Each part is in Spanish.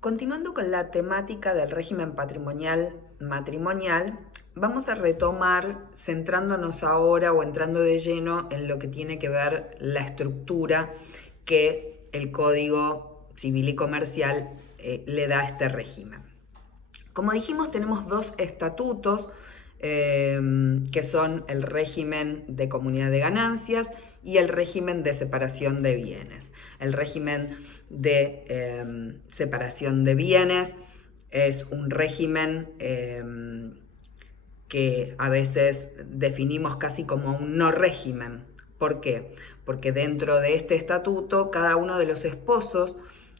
Continuando con la temática del régimen matrimonial, vamos a retomar centrándonos ahora o entrando de lleno en lo que tiene que ver la estructura que el Código Civil y Comercial le da a este régimen. Como dijimos, tenemos dos estatutos que son el régimen de comunidad de ganancias y el régimen de separación de bienes. El régimen de separación de bienes es un régimen que a veces definimos casi como un no régimen. ¿Por qué? Porque dentro de este estatuto cada uno de los esposos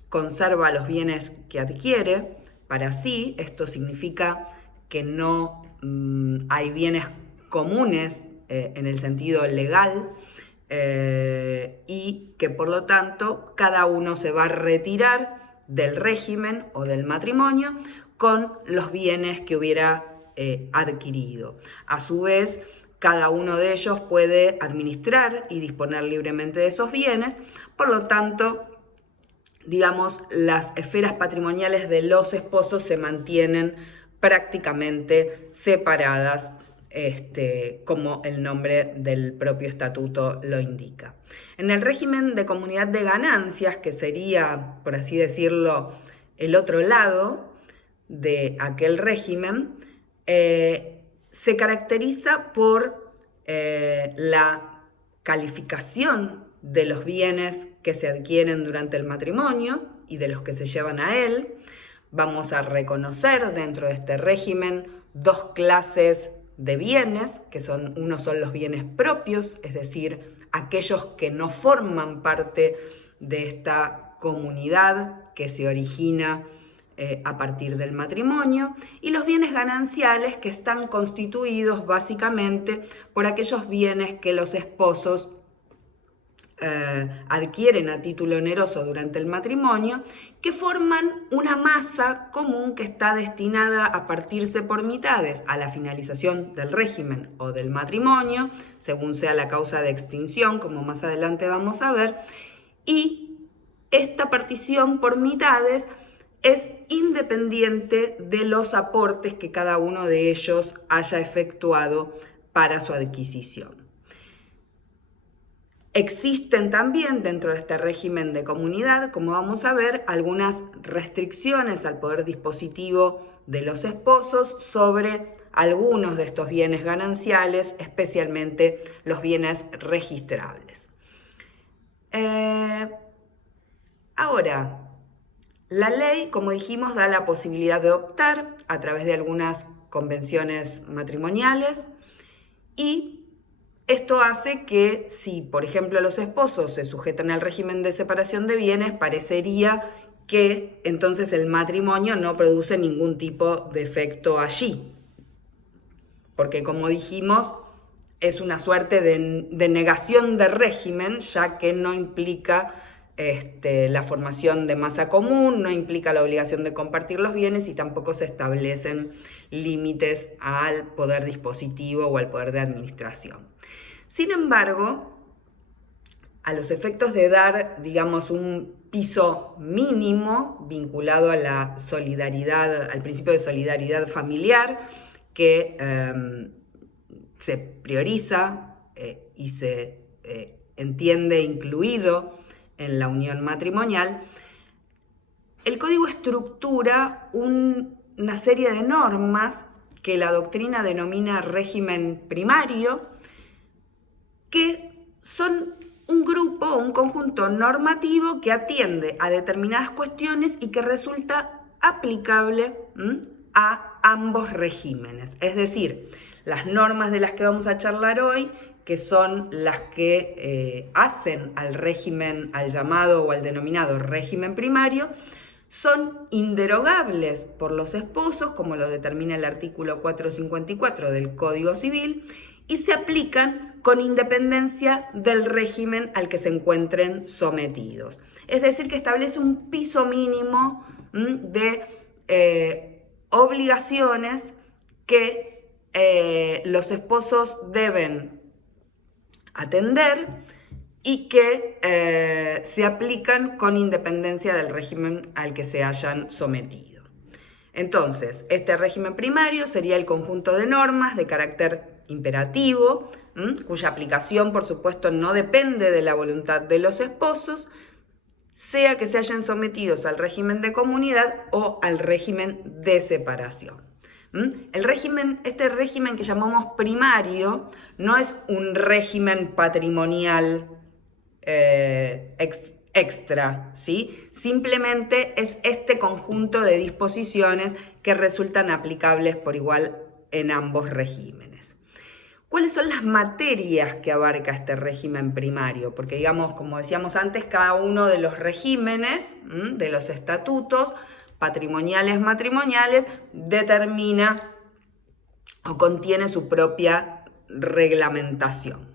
conserva los bienes que adquiere para sí. Esto significa que no hay bienes comunes en el sentido legal y que por lo tanto cada uno se va a retirar del régimen o del matrimonio con los bienes que hubiera adquirido. A su vez, cada uno de ellos puede administrar y disponer libremente de esos bienes, por lo tanto, digamos, las esferas patrimoniales de los esposos se mantienen prácticamente separadas, como el nombre del propio estatuto lo indica. En el régimen de comunidad de ganancias, que sería, por así decirlo, el otro lado de aquel régimen, se caracteriza por la calificación de los bienes que se adquieren durante el matrimonio y de los que se llevan a él. Vamos a reconocer dentro de este régimen dos clases de bienes, que uno son los bienes propios, es decir, aquellos que no forman parte de esta comunidad que se origina a partir del matrimonio, y los bienes gananciales, que están constituidos básicamente por aquellos bienes que los esposos adquieren a título oneroso durante el matrimonio, que forman una masa común que está destinada a partirse por mitades a la finalización del régimen o del matrimonio, según sea la causa de extinción, como más adelante vamos a ver, y esta partición por mitades es independiente de los aportes que cada uno de ellos haya efectuado para su adquisición. Existen también dentro de este régimen de comunidad, como vamos a ver, algunas restricciones al poder dispositivo de los esposos sobre algunos de estos bienes gananciales, especialmente los bienes registrables. Ahora, la ley, como dijimos, da la posibilidad de optar a través de algunas convenciones matrimoniales, y esto hace que si, por ejemplo, los esposos se sujetan al régimen de separación de bienes, parecería que entonces el matrimonio no produce ningún tipo de efecto allí. Porque, como dijimos, es una suerte de negación de régimen, ya que no implica la formación de masa común, no implica la obligación de compartir los bienes y tampoco se establecen límites al poder dispositivo o al poder de administración. Sin embargo, a los efectos de dar, digamos, un piso mínimo vinculado a la solidaridad, al principio de solidaridad familiar, que se prioriza y se entiende incluido en la unión matrimonial, el Código estructura una serie de normas que la doctrina denomina régimen primario, que son un grupo o un conjunto normativo que atiende a determinadas cuestiones y que resulta aplicable a ambos regímenes. Es decir, las normas de las que vamos a charlar hoy, que son las que hacen al régimen, al llamado o al denominado régimen primario, son inderogables por los esposos, como lo determina el artículo 454 del Código Civil, y se aplican con independencia del régimen al que se encuentren sometidos. Es decir, que establece un piso mínimo de obligaciones que los esposos deben atender y que se aplican con independencia del régimen al que se hayan sometido. Entonces, este régimen primario sería el conjunto de normas de carácter imperativo, cuya aplicación, por supuesto, no depende de la voluntad de los esposos, sea que se hayan sometidos al régimen de comunidad o al régimen de separación. Este régimen que llamamos primario no es un régimen patrimonial extra, ¿sí? Simplemente es este conjunto de disposiciones que resultan aplicables por igual en ambos regímenes. ¿Cuáles son las materias que abarca este régimen primario? Porque, digamos, como decíamos antes, cada uno de los regímenes, de los estatutos patrimoniales, matrimoniales, determina o contiene su propia reglamentación.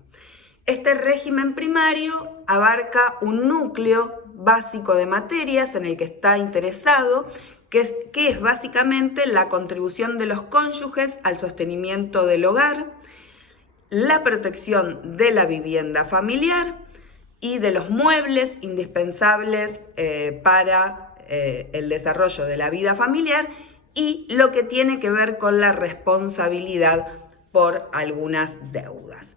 Este régimen primario abarca un núcleo básico de materias en el que está interesado, que es básicamente la contribución de los cónyuges al sostenimiento del hogar, la protección de la vivienda familiar y de los muebles indispensables para el desarrollo de la vida familiar y lo que tiene que ver con la responsabilidad por algunas deudas.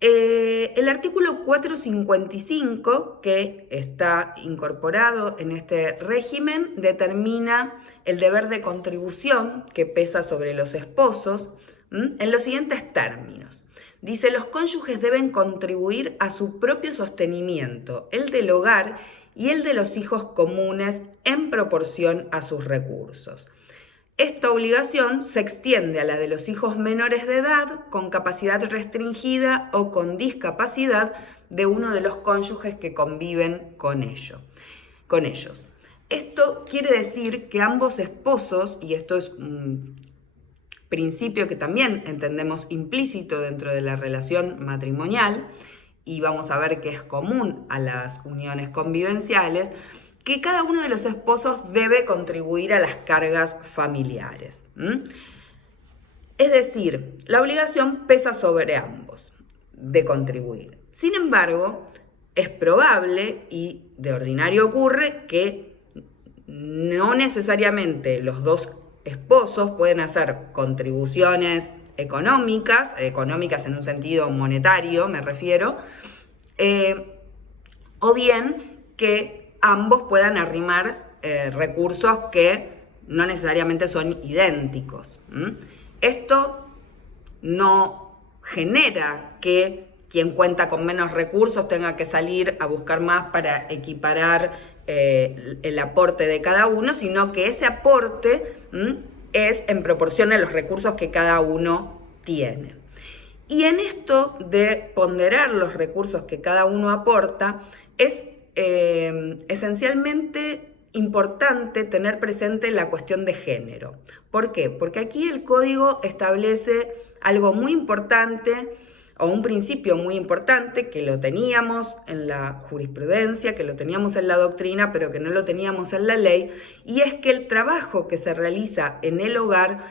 El artículo 455, que está incorporado en este régimen, determina el deber de contribución que pesa sobre los esposos en los siguientes términos. Dice: los cónyuges deben contribuir a su propio sostenimiento, el del hogar y el de los hijos comunes en proporción a sus recursos. Esta obligación se extiende a la de los hijos menores de edad con capacidad restringida o con discapacidad de uno de los cónyuges que conviven con ellos. Esto quiere decir que ambos esposos, y esto es un principio que también entendemos implícito dentro de la relación matrimonial, y vamos a ver que es común a las uniones convivenciales, que cada uno de los esposos debe contribuir a las cargas familiares. Es decir, la obligación pesa sobre ambos de contribuir. Sin embargo, es probable y de ordinario ocurre que no necesariamente los dos esposos pueden hacer contribuciones económicas en un sentido monetario me refiero, o bien que ambos puedan arrimar recursos que no necesariamente son idénticos. Esto no genera que quien cuenta con menos recursos tenga que salir a buscar más para equiparar el aporte de cada uno, sino que ese aporte es en proporción a los recursos que cada uno tiene. Y en esto de ponderar los recursos que cada uno aporta, es esencialmente importante tener presente la cuestión de género. ¿Por qué? Porque aquí el código establece algo muy importante, o un principio muy importante, que lo teníamos en la jurisprudencia, que lo teníamos en la doctrina, pero que no lo teníamos en la ley, y es que el trabajo que se realiza en el hogar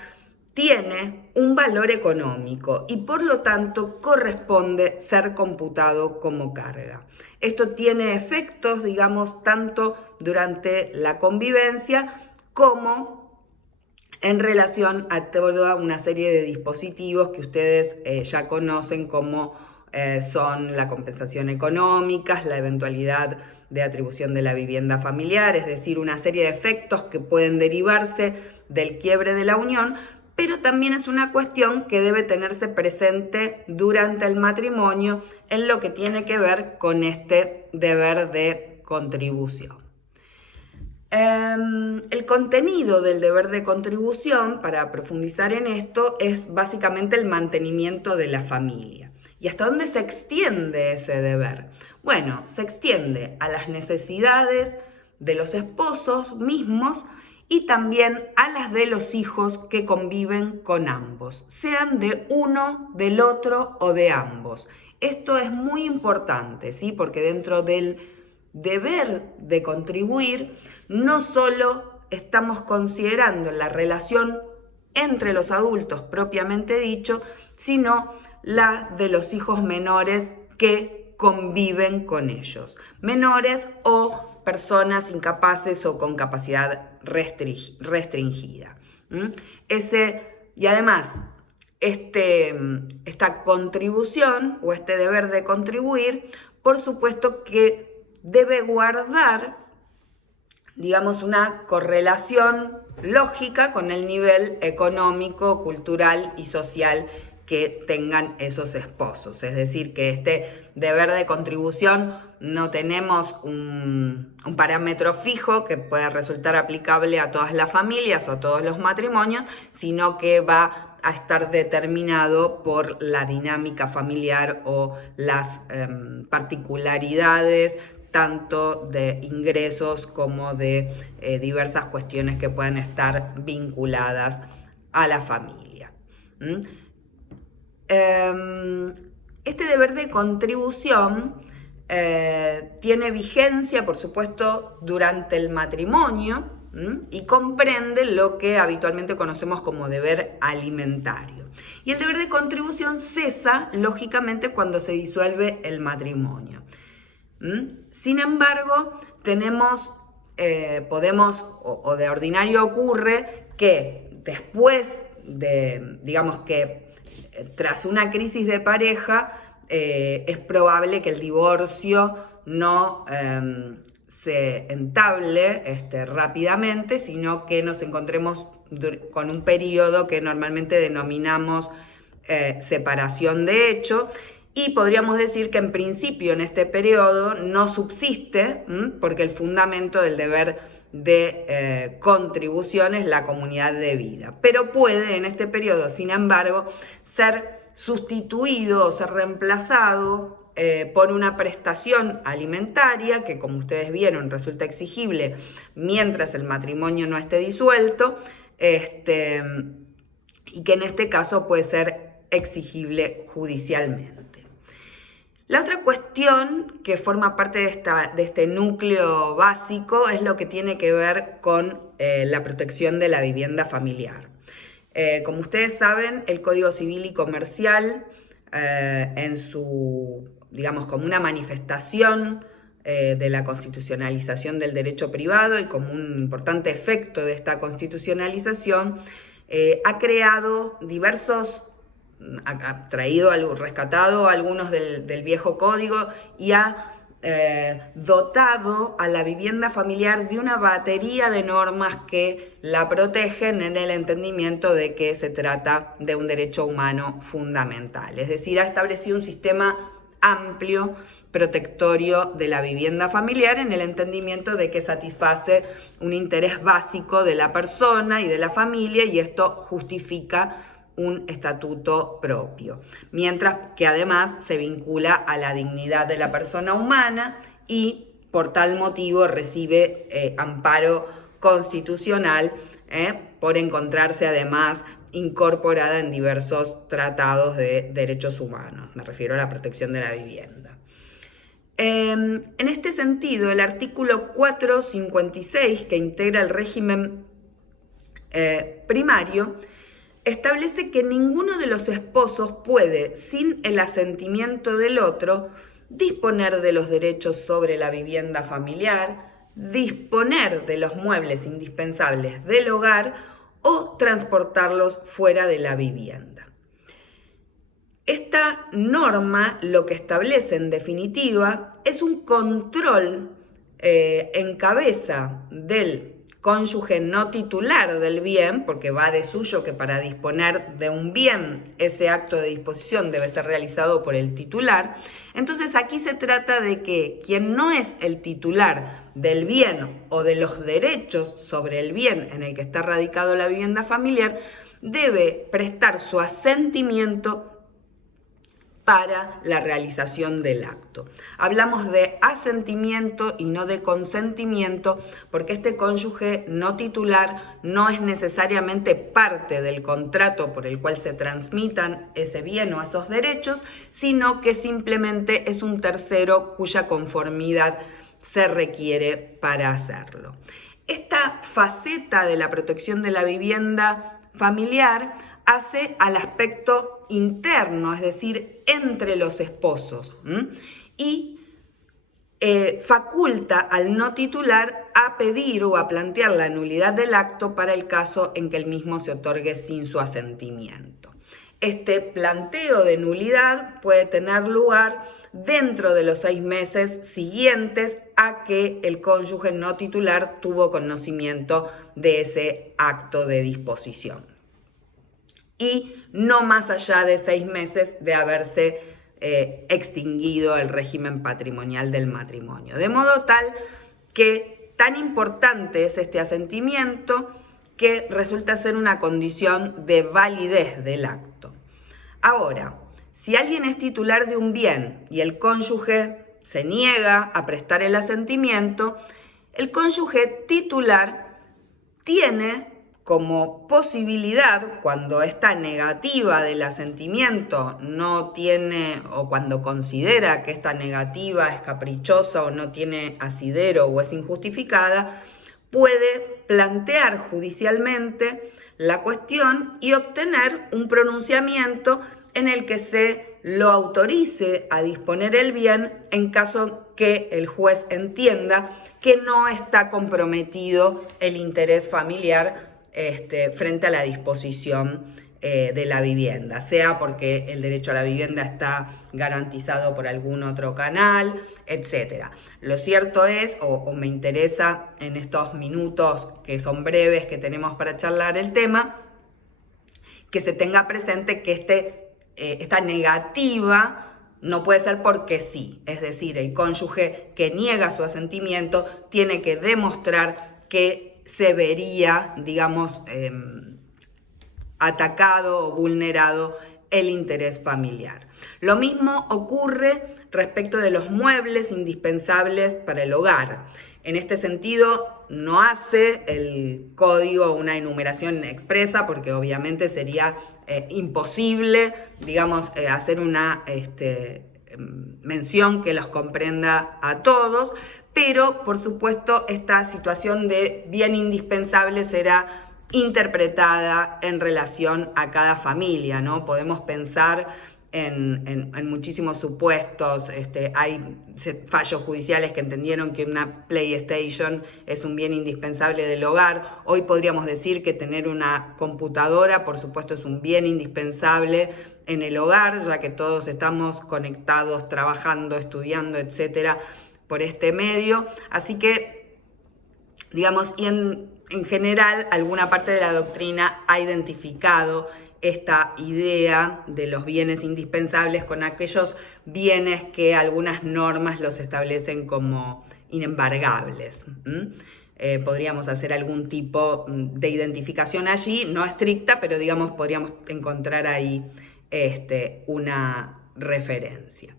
tiene un valor económico y por lo tanto corresponde ser computado como carga. Esto tiene efectos, digamos, tanto durante la convivencia como en relación a toda una serie de dispositivos que ustedes ya conocen, como son la compensación económica, la eventualidad de atribución de la vivienda familiar, es decir, una serie de efectos que pueden derivarse del quiebre de la unión, pero también es una cuestión que debe tenerse presente durante el matrimonio en lo que tiene que ver con este deber de contribución. El contenido del deber de contribución, para profundizar en esto, es básicamente el mantenimiento de la familia. ¿Y hasta dónde se extiende ese deber? Bueno, se extiende a las necesidades de los esposos mismos y también a las de los hijos que conviven con ambos, sean de uno, del otro o de ambos. Esto es muy importante, ¿sí? Porque dentro del deber de contribuir, no solo estamos considerando la relación entre los adultos propiamente dicho, sino la de los hijos menores que conviven con ellos, menores o personas incapaces o con capacidad restringida. Y además, esta contribución o este deber de contribuir, por supuesto que debe guardar, digamos, una correlación lógica con el nivel económico, cultural y social que tengan esos esposos. Es decir, que este deber de contribución no tenemos un parámetro fijo que pueda resultar aplicable a todas las familias o a todos los matrimonios, sino que va a estar determinado por la dinámica familiar o las particularidades tanto de ingresos como de diversas cuestiones que puedan estar vinculadas a la familia. Este deber de contribución tiene vigencia, por supuesto, durante el matrimonio y comprende lo que habitualmente conocemos como deber alimentario. Y el deber de contribución cesa, lógicamente, cuando se disuelve el matrimonio. Sin embargo, podemos, o de ordinario ocurre, que después de, digamos que tras una crisis de pareja, es probable que el divorcio no se entable rápidamente, sino que nos encontremos con un periodo que normalmente denominamos separación de hecho, y podríamos decir que en principio en este periodo no subsiste, porque el fundamento del deber de contribución es la comunidad de vida, pero puede en este periodo, sin embargo, ser sustituido o ser reemplazado por una prestación alimentaria que, como ustedes vieron, resulta exigible mientras el matrimonio no esté disuelto, y que en este caso puede ser exigible judicialmente. La otra cuestión que forma parte de este núcleo básico es lo que tiene que ver con la protección de la vivienda familiar. Como ustedes saben, el Código Civil y Comercial, digamos, como una manifestación de la constitucionalización del derecho privado y como un importante efecto de esta constitucionalización, ha creado rescatado algunos del viejo código y ha dotado a la vivienda familiar de una batería de normas que la protegen en el entendimiento de que se trata de un derecho humano fundamental. Es decir, ha establecido un sistema amplio, protectorio de la vivienda familiar en el entendimiento de que satisface un interés básico de la persona y de la familia, y esto justifica un estatuto propio, mientras que además se vincula a la dignidad de la persona humana y por tal motivo recibe amparo constitucional por encontrarse además incorporada en diversos tratados de derechos humanos. Me refiero a la protección de la vivienda. En este sentido, el artículo 456, que integra el régimen primario, establece que ninguno de los esposos puede, sin el asentimiento del otro, disponer de los derechos sobre la vivienda familiar, disponer de los muebles indispensables del hogar o transportarlos fuera de la vivienda. Esta norma lo que establece en definitiva es un control en cabeza del cónyuge no titular del bien, porque va de suyo que para disponer de un bien ese acto de disposición debe ser realizado por el titular. Entonces aquí se trata de que quien no es el titular del bien o de los derechos sobre el bien en el que está radicado la vivienda familiar debe prestar su asentimiento para la realización del acto. Hablamos de asentimiento y no de consentimiento, porque este cónyuge no titular no es necesariamente parte del contrato por el cual se transmitan ese bien o esos derechos, sino que simplemente es un tercero cuya conformidad se requiere para hacerlo. Esta faceta de la protección de la vivienda familiar hace al aspecto interno, es decir, entre los esposos. y faculta al no titular a pedir o a plantear la nulidad del acto para el caso en que el mismo se otorgue sin su asentimiento. Este planteo de nulidad puede tener lugar dentro de los 6 meses siguientes a que el cónyuge no titular tuvo conocimiento de ese acto de disposición, y no más allá de 6 meses de haberse extinguido el régimen patrimonial del matrimonio. De modo tal que tan importante es este asentimiento que resulta ser una condición de validez del acto. Ahora, si alguien es titular de un bien y el cónyuge se niega a prestar el asentimiento, el cónyuge titular tiene como posibilidad, cuando esta negativa del asentimiento no tiene, o cuando considera que esta negativa es caprichosa o no tiene asidero o es injustificada, puede plantear judicialmente la cuestión y obtener un pronunciamiento en el que se lo autorice a disponer el bien en caso que el juez entienda que no está comprometido el interés familiar frente a la disposición de la vivienda, sea porque el derecho a la vivienda está garantizado por algún otro canal, etc. Lo cierto es, o me interesa en estos minutos que son breves que tenemos para charlar el tema, que se tenga presente que esta negativa no puede ser porque sí, es decir, el cónyuge que niega su asentimiento tiene que demostrar que se vería, digamos, atacado o vulnerado el interés familiar. Lo mismo ocurre respecto de los muebles indispensables para el hogar. En este sentido, no hace el código una enumeración expresa, porque obviamente sería imposible, digamos, hacer una mención que los comprenda a todos, pero por supuesto esta situación de bien indispensable será interpretada en relación a cada familia, ¿no? Podemos pensar en muchísimos supuestos. Hay fallos judiciales que entendieron que una PlayStation es un bien indispensable del hogar. Hoy podríamos decir que tener una computadora, por supuesto, es un bien indispensable en el hogar, ya que todos estamos conectados, trabajando, estudiando, etcétera, por este medio. Así que, digamos, y en general, alguna parte de la doctrina ha identificado esta idea de los bienes indispensables con aquellos bienes que algunas normas los establecen como inembargables. Podríamos hacer algún tipo de identificación allí, no estricta, pero digamos podríamos encontrar ahí una referencia.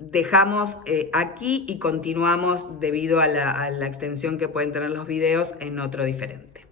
Dejamos aquí y continuamos debido a la extensión que pueden tener los videos en otro diferente.